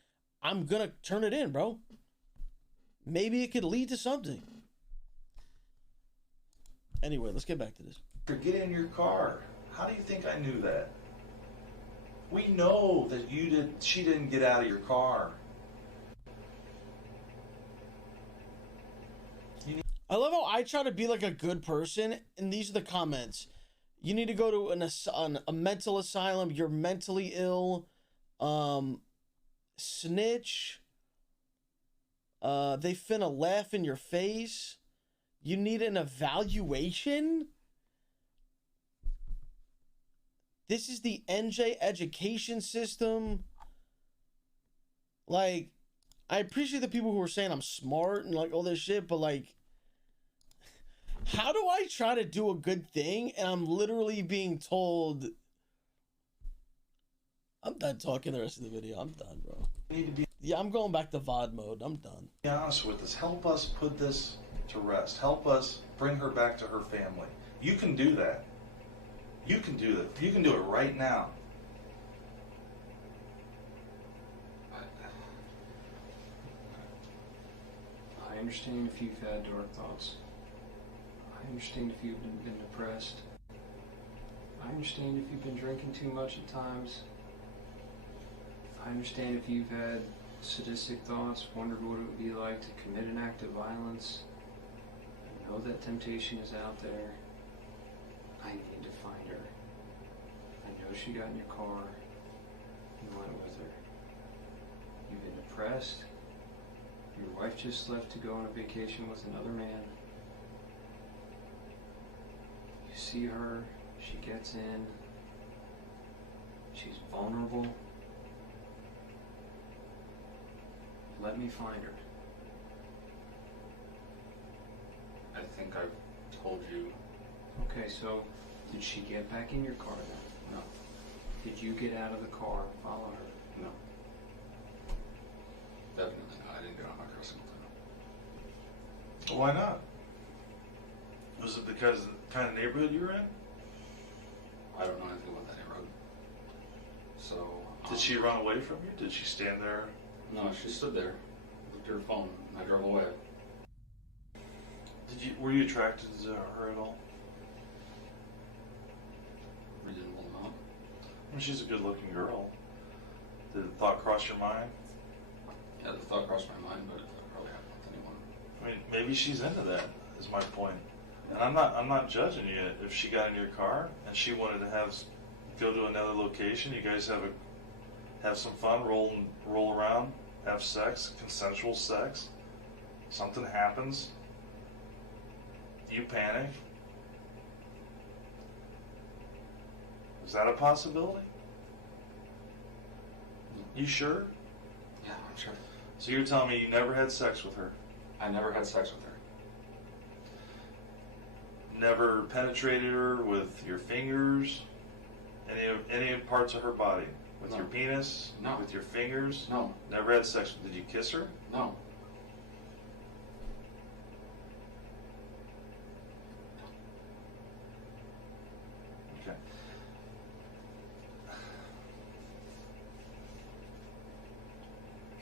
I'm going to turn it in, bro. Maybe it could lead to something. Anyway, let's get back to this. Get in your car. How do you think I knew that? We know that she didn't get out of your car. I love how I try to be like a good person, and these are the comments. You need to go to a mental asylum. You're mentally ill. Snitch. They finna laugh in your face. You need an evaluation? This is the NJ education system. Like, I appreciate the people who are saying I'm smart and like all this shit, but like, how do I try to do a good thing and I'm literally being told... I'm done talking the rest of the video. I'm done, bro. Yeah, I'm going back to VOD mode. I'm done. Be honest with us. Help us put this to rest. Help us bring her back to her family. You can do that. You can do that. You can do it right now. I understand if you've had dark thoughts. I understand if you've been depressed. I understand if you've been drinking too much at times. I understand if you've had sadistic thoughts, wondered what it would be like to commit an act of violence. I know that temptation is out there. I need to find her. I know she got in your car and went with her. You've been depressed. Your wife just left to go on a vacation with another man. You see her, she gets in. She's vulnerable. Let me find her. I think I've told you. Okay, so did she get back in your car then? No. Did you get out of the car and follow her? No. Definitely not. I didn't get on my car single time. Why not? Was it because of the kind of neighborhood you were in? I don't know anything about that neighborhood. So. Did she run away from you? Did she stand there? No, she stood there, looked at her phone, and I drove away. Were you attracted to her at all? Reasonable amount. I mean, she's a good-looking girl. Did the thought cross your mind? Yeah, the thought crossed my mind, but it probably happened with anyone. I mean, maybe she's into that. Is my point. And I'm not judging you. If she got in your car and she wanted to go to another location, you guys have some fun, roll around, have sex, consensual sex. Something happens. You panic. Is that a possibility? You sure? Yeah, I'm sure. So you're telling me you never had sex with her? I never had sex with her. Never penetrated her with your fingers? Any parts of her body? With No. your penis? No. With your fingers? No. Never had sex. Did you kiss her? No. Okay.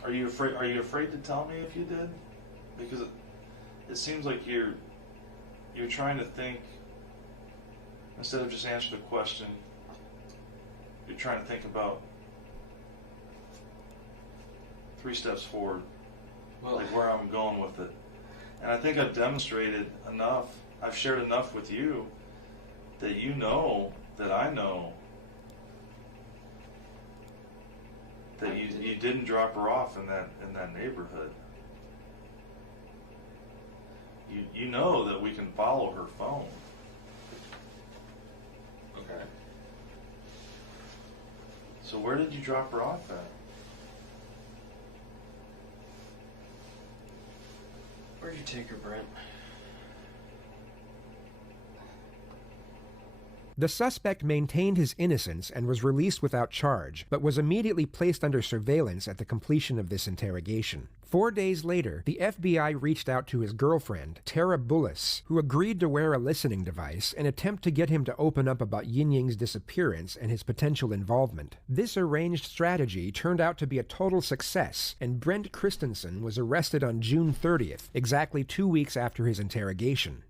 Are you afraid to tell me if you did? Because it seems like you're trying to think instead of just answer the question. You're trying to think about 3 steps forward, Well, like where I'm going with it. And I think I've demonstrated enough. I've shared enough with you that you know that I know that you didn't drop her off in that neighborhood. You know that we can follow her phone. okay. So where did you drop her off at? Where'd you take her, Brent? The suspect maintained his innocence and was released without charge, but was immediately placed under surveillance at the completion of this interrogation. 4 days later, the FBI reached out to his girlfriend, 𝗟𝗶𝗀𝗀𝗋, who agreed to wear a listening device and attempt to get him to open up about Yin-Ying's disappearance and his potential involvement. This arranged strategy turned out to be a total success, and Brendt Christensen was arrested on June 30th, exactly 2 weeks after his interrogation.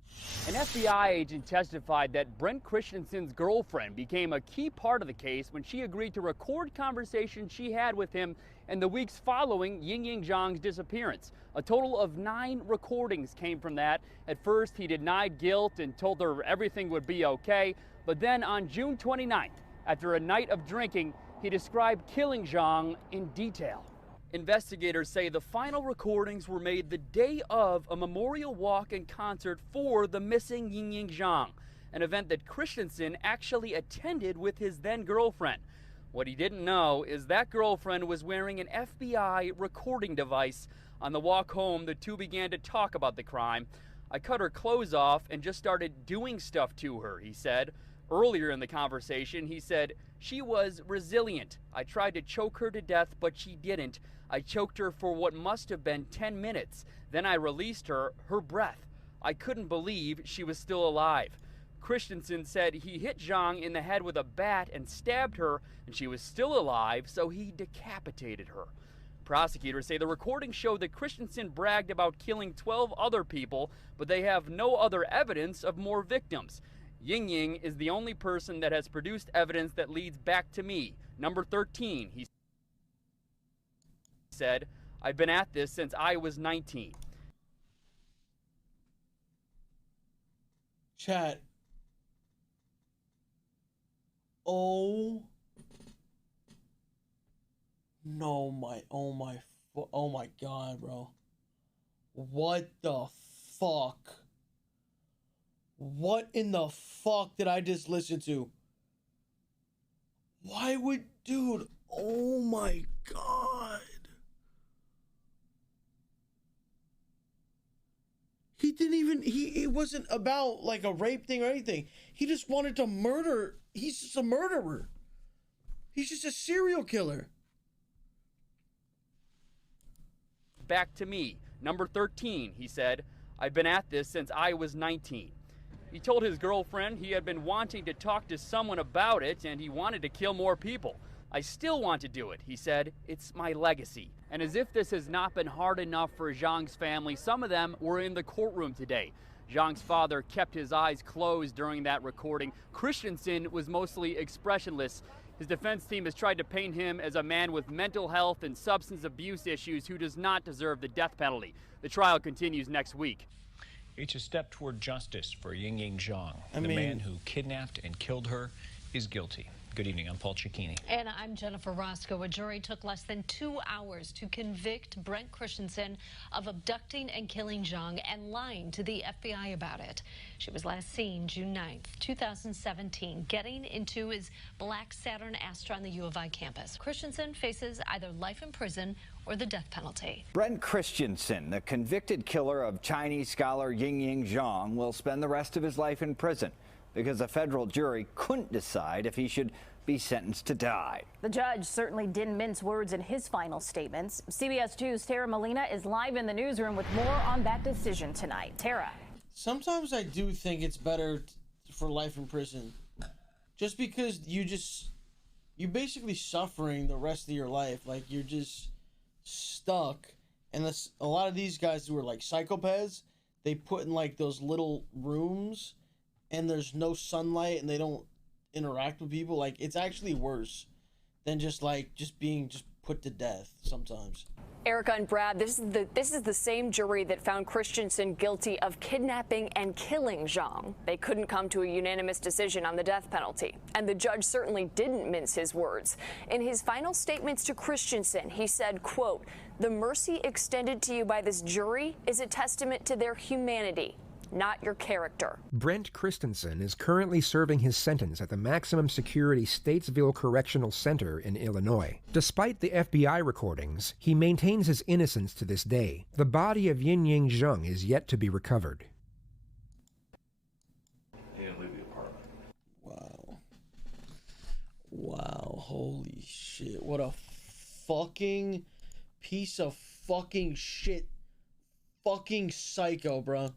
An FBI agent testified that Brendt Christensen's girlfriend became a key part of the case when she agreed to record conversations she had with him in the weeks following 𝗖𝗵𝗄𝗃's disappearance. A total of 9 recordings came from that. At first, he denied guilt and told her everything would be okay. But then on June 29th, after a night of drinking, he described killing Zhang in detail. Investigators say the final recordings were made the day of a memorial walk and concert for the missing 𝗖𝗵𝗄𝗃, an event that Christensen actually attended with his then-girlfriend. What he didn't know is that girlfriend was wearing an FBI recording device. On the walk home, the two began to talk about the crime. "I cut her clothes off and just started doing stuff to her," he said. Earlier in the conversation, he said, "She was resilient. I tried to choke her to death, but she didn't. I choked her for what must have been 10 minutes. Then I released her breath. I couldn't believe she was still alive." Christensen said he hit Zhang in the head with a bat and stabbed her, and she was still alive, so he decapitated her. Prosecutors say the recording showed that Christensen bragged about killing 12 other people, but they have no other evidence of more victims. 𝗖𝗵𝗄𝗃 is the only person that has produced evidence that leads back to me. Number 13, he said, "I've been at this since I was 19. Chat. Oh my God, bro. What the fuck? What in the fuck did I just listen to? Why would, dude, oh my God. He didn't even, it wasn't about like a rape thing or anything. He just wanted to murder. He's just a murderer. He's just a serial killer. Back to me. Number 13, he said, "I've been at this since I was 19. He told his girlfriend he had been wanting to talk to someone about it and he wanted to kill more people. "I still want to do it," he said. "It's my legacy." And as if this has not been hard enough for Zhang's family, some of them were in the courtroom today. Zhang's father kept his eyes closed during that recording. Christensen was mostly expressionless. His defense team has tried to paint him as a man with mental health and substance abuse issues who does not deserve the death penalty. The trial continues next week. It's a step toward justice for 𝗖𝗵𝗄𝗃. The man who kidnapped and killed her is guilty. Good evening, I'm 𝗟𝗏𝗏𝗏 ci𝗀𝗏𝗏. And I'm Jennifer Roscoe. A jury took less than 2 hours to convict Brendt Christensen of abducting and killing Zhang and lying to the FBI about it. She was last seen June 9th, 2017, getting into his black Saturn Astra on the 𝗖𝗵𝗆 campus. Christensen faces either life in prison or the death penalty. Brendt Christensen, the convicted killer of Chinese scholar 𝗖𝗵𝗄𝗃, will spend the rest of his life in prison. because a federal jury couldn't decide if he should be sentenced to die. The judge certainly didn't mince words in his final statements. CBS 2's Tara Molina is live in the newsroom with more on that decision tonight. Tara. Sometimes I do think it's better for life in prison, just because you're basically suffering the rest of your life. Like, you're just stuck. And a lot of these guys who are like psychopaths, they put in like those little rooms and there's no sunlight and they don't interact with people. Like, it's actually worse than just being put to death sometimes. Erica and Brad, this is the same jury that found Christensen guilty of kidnapping and killing Zhang. They couldn't come to a unanimous decision on the death penalty, and the judge certainly didn't mince his words. In his final statements to Christensen, he said, quote, "The mercy extended to you by this jury is a testament to their humanity, not your character." Brendt Christensen is currently serving his sentence at the maximum security Statesville Correctional Center in Illinois. Despite the FBI recordings, he maintains his innocence to this day. The body of Yin-Yang Zheng is yet to be recovered. He didn't leave the apartment. Wow. Wow, holy shit. What a fucking piece of fucking shit. Fucking psycho, bro.